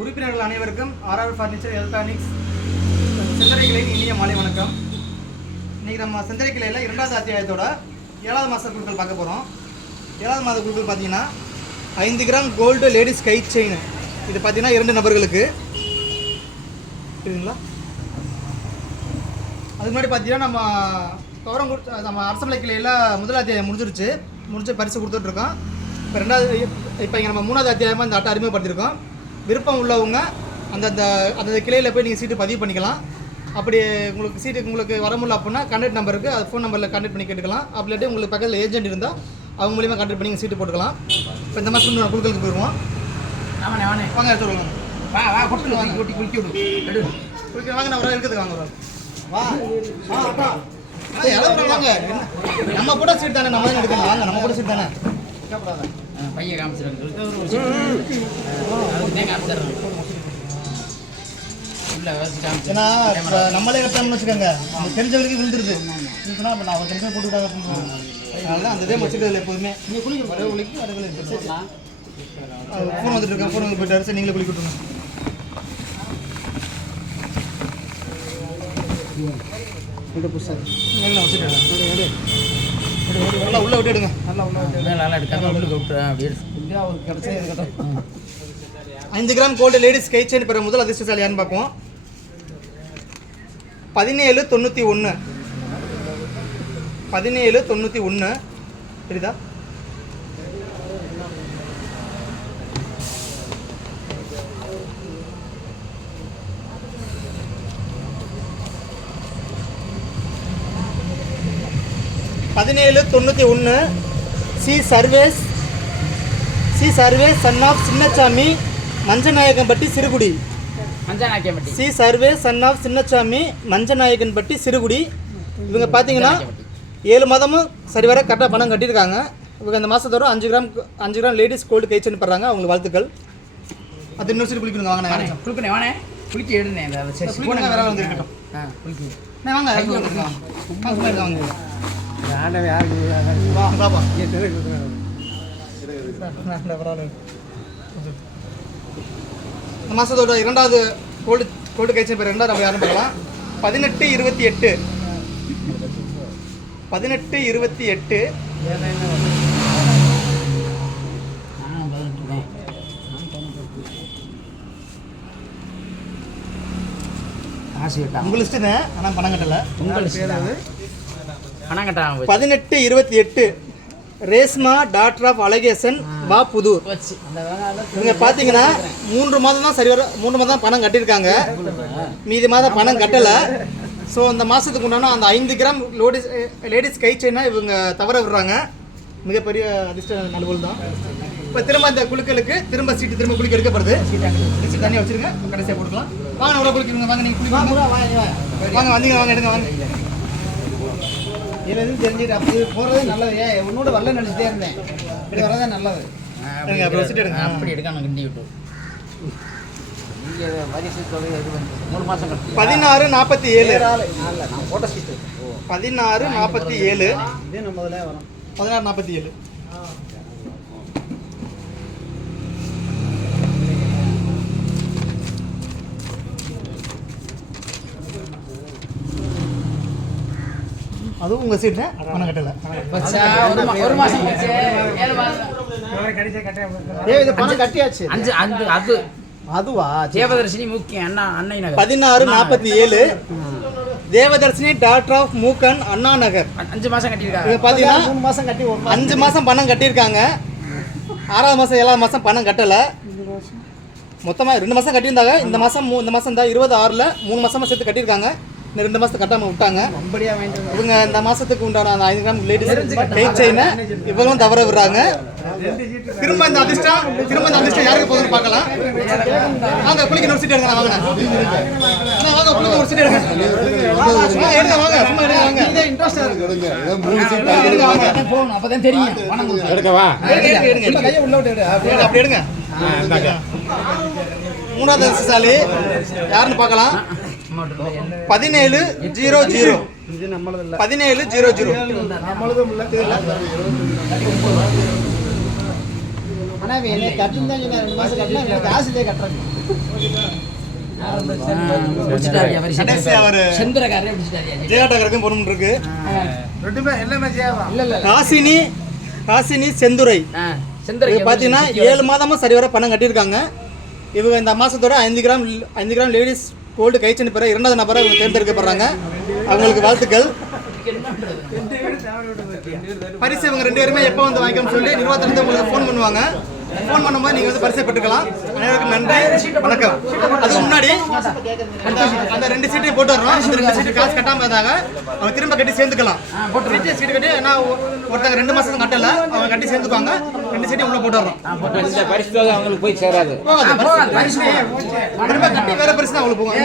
உறுப்பினர்கள் அனைவருக்கும் RR furniture electronics Sentharai கிளையின் இனிய மாலை வணக்கம். இன்றைக்கி நம்ம செந்தரை கிளையில் 2வது அத்தியாயத்தோட 7வது மாத குழுக்கள் பார்க்க போகிறோம். 7வது மாத குழுக்கள் பார்த்தீங்கன்னா 5 கிராம் கோல்டு லேடிஸ் கை செயின். இது பார்த்தீங்கன்னா 2 நபர்களுக்கு சரிங்களா. அதுக்கு முன்னாடி பார்த்தீங்கன்னா நம்ம அரசமலை கிளையில் 1வது அத்தியாயம் முடிஞ்சு பரிசு கொடுத்துட்ருக்கோம். இப்போ இங்கே நம்ம 3வது அத்தியாயமாக இந்த அட்டை அறிமுகப்படுத்தியிருக்கோம். விருப்பம் உள்ளவங்க அந்த கிளையில் போய் நீங்கள் சீட்டு பதிவு பண்ணிக்கலாம். அப்படி உங்களுக்கு வர முடியல அப்படின்னா கான்டாக்ட் நம்பருக்கு அது ஃபோன் நம்பரில் கான்டாக்ட் பண்ணி கேட்டுக்கலாம். அப்படியே உங்களுக்கு பக்கத்தில் ஏஜென்ட் இருந்தால் அவங்க மூலியமாக கான்டாக்ட் பண்ணி சீட்டு போட்டுக்கலாம். இப்போ இந்த மாதம் குழுக்களுக்கு போயிடுவோம். வாங்க சொல்லுவாங்க. குளிக்க வாங்க, நான் ஒரு இருக்குதுக்கு வாங்க வாங்க. நம்ம கூட சீட் தானே, நம்ம தான் எடுக்கணும். வாங்க, நம்ம கூட சீட் தானே. பையன் ஏன்னா நம்மளே கட்டணும்னு வச்சுக்கோங்க, தெரிஞ்ச வரைக்கும் விழுந்துருது. சொன்னால் இப்போ நான் ஒரு டென்ஷன் போட்டுக்கிட்டாங்க. அதனால அந்த இதே வச்சுக்கிறது எப்போதுமே நீங்கள் குளிக்க வர குளிக்கு அடுக்கல ஃபோன் வந்துட்டு இருக்கேன். ஃபோன் வந்து போயிட்டு சார் நீங்களே குளிக்க விட்டுருங்க. நல்லா உள்ள விட்டு எடுங்க. நல்லா எடுக்காம உள்ளுக்கு விட்டுறேன். அப்படியே கிடச்சி 5 கிராம் கோல்டு லேடிஸ் கை செயின் பெற முதல் அதிர்ஷ்டசாலி யாருன்னு பார்ப்போம். 1791 Saritha? C Sarvesh son of Chinnasamy Manjanayakkanpatti Sirukudi. C Sarvesh son of Chinnasamy Manjanayakkanpatti Sirukudi. இவங்க பார்த்தீங்கன்னா 7 மாதமும் சரிவர கரெக்டாக பணம் கட்டியிருக்காங்க. இவங்க இந்த மாதத்தோட 5 கிராம் லேடிஸ் கோல்டு கை செயின் படுறாங்க. அவங்களுக்கு வாழ்த்துக்கள். அது இன்னொரு சீட்டு குளிக்கணுங்க. வாங்க குளிக்கணும். வானே குளிக்க எடுனேன். வேற வந்து இருக்கட்டும். வாங்க இந்த மாதத்தோட 2வது கோல்டு கை செயின் பேர் 2வது நம்ம யாரும் பார்க்கலாம். 1828 உங்கள் லிஸ்ட்டு தான். ஆனால் பணம் கட்டலை. 1828 ரேஸ்மா டாக்டர் ஆஃப் அழகேசன் வா புதூர். இவங்க பார்த்தீங்கன்னா 3 மாதம் தான் 3 மாதம் தான் பணம் கட்டியிருக்காங்க. மீதி மாதம் பணம் கட்டலை. ஸோ அந்த மாதத்துக்கு உண்டான அந்த 5 கிராம் லேடிஸ் கை செயினா இவங்க தவற விடுறாங்க. மிகப்பெரிய அதிர்ஷ்ட நல்வல் தான். இப்போ திரும்ப அந்த குழுக்களுக்கு திரும்ப குளிக்க எடுக்கப்படுது. சீட்டு தனியாக வச்சுருங்க, கடைசியாக போட்டுக்கலாம். வாங்க அவ்வளோ குளிக்கிறீங்க. வாங்க நீங்கள் குளிக்க வாங்க வந்தீங்க. வாங்க எடுங்க வாங்க. எதுவும் தெரிஞ்சுட்டு அப்படி போகிறது நல்லது. உன்னோட வரல நினச்சிட்டே இருந்தேன். இப்படி வரதே நல்லது. அப்புறம் சீட்டு எடுங்க. அப்படி எடுக்காம கிண்டி விட்டு 1647 நான் போட்ட சீட்டு 1647 இதே நம்ம இதில் வரும். 1647 அதுவும் உங்கள் சீட்டு பணம் கட்டலை. ஒரு மாசம் இது பணம் கட்டியாச்சு. அது அதுவா தேவதர்ஷினி முக்கியம் அன்னை நகர். 1647 தேவதர்ஷினி டாக்டர் ஆஃப் மூக்கன் அண்ணா நகர். 5 மாதம் கட்டியிருக்காங்க. இவங்க பார்த்தீங்கன்னா 3 மாதம் கட்டி 5 மாதம் பணம் கட்டியிருக்காங்க. 6வது மாதம் 7வது மாதம் பணம் கட்டலை. மொத்தமாக 2 மாதம் கட்டியிருந்தாங்க. இந்த மாதம் தான் 26ல் 3 மாதமாக சேர்த்து கட்டியிருக்காங்க. இந்த 2 மாதத்தை கட்டாமல் விட்டாங்க. இவங்க இந்த மாதத்துக்கு உண்டான அந்த 5 கிராம் லேடிஸ் கை செயினை இவங்களும் தவற விடுறாங்க. திரும்ப இந்த அதிர்ஷ்டம் யாருக்கு போகுதுன்னு பார்க்கலாம். வாங்க குளிக்க ஒரு சீட் எடுங்க. வாங்க குளிக்க ஒரு சீட் எடுங்க. எடுங்க வாங்க. சும்மா எடுங்க வாங்க. இன்ட்ரெஸ்டாக இருக்கு. வாங்க போகணும். அப்போ தான் தெரியும். எடுக்கவா? எடுங்க. கையை உள்ள விட்டு அப்படி எடுங்க. 3வது அதிர்ஷ்டசாலி யாருன்னு பார்க்கலாம். 1700 இது நம்மளது இல்லை. 1700 நம்மளதும் இல்லை. ஆனா இவன் என்னை கட்டுன்னு தான் சொன்னா 2 மாசம் கட்டினா எனக்கு காசுலேயே கட்டுறாங்க. பிடிச்சிட்டாரியா வரி கடைசி அவர் செந்துரக்காரரே பிடிச்சிட்டாரியா ஜெயாட்டகருக்கும் பொண்ணு இருக்கு. ரெண்டுமே எல்லாமே சேவா. இல்ல இல்ல காசினி செந்துரை செந்துரை இது பார்த்தீங்கன்னா 7 மாதமும் சரிவர பணம் கட்டியிருக்காங்க. இவங்க இந்த மாதத்தோட 5 கிராம் லேடிஸ் கோல்டு கைச்சனி பெற 2வது நபராக இவங்க தேர்ந்தெடுக்கப்படுறாங்க. அவங்களுக்கு வாழ்த்துக்கள். பரிசு இவங்க 2 பேருமே எப்போ வந்து வாங்கிக்கணும்னு சொல்லி நிர்வாகத்திலிருந்து உங்களுக்கு ஃபோன் பண்ணுவாங்க. ஃபோன் பண்ணும்போது நீங்கள் வந்து பரிசை பெற்றுக்கலாம். அனைவருக்கும் நன்றி, வணக்கம். அதுக்கு முன்னாடி அந்த 2 சீட்டையும் போட்டு வர்றோம். அந்த 2 சீட்டு காசு கட்டாமல் இருந்தாங்க, அவங்க திரும்ப கட்டி சேர்ந்துக்கலாம். சீட்டு கட்டி ஏன்னா ஒருத்தங்க 2 மாதம் கட்டலை, அவங்க கட்டி சேர்ந்துக்குவாங்க. 2 சீட்டையும் உள்ள போட்டு வர்றோம். இந்த பரிசு தொகை அவங்களுக்கு போய் சேராது. திரும்ப கட்டி வேற பரிசு தான் அவங்களுக்கு போகும்.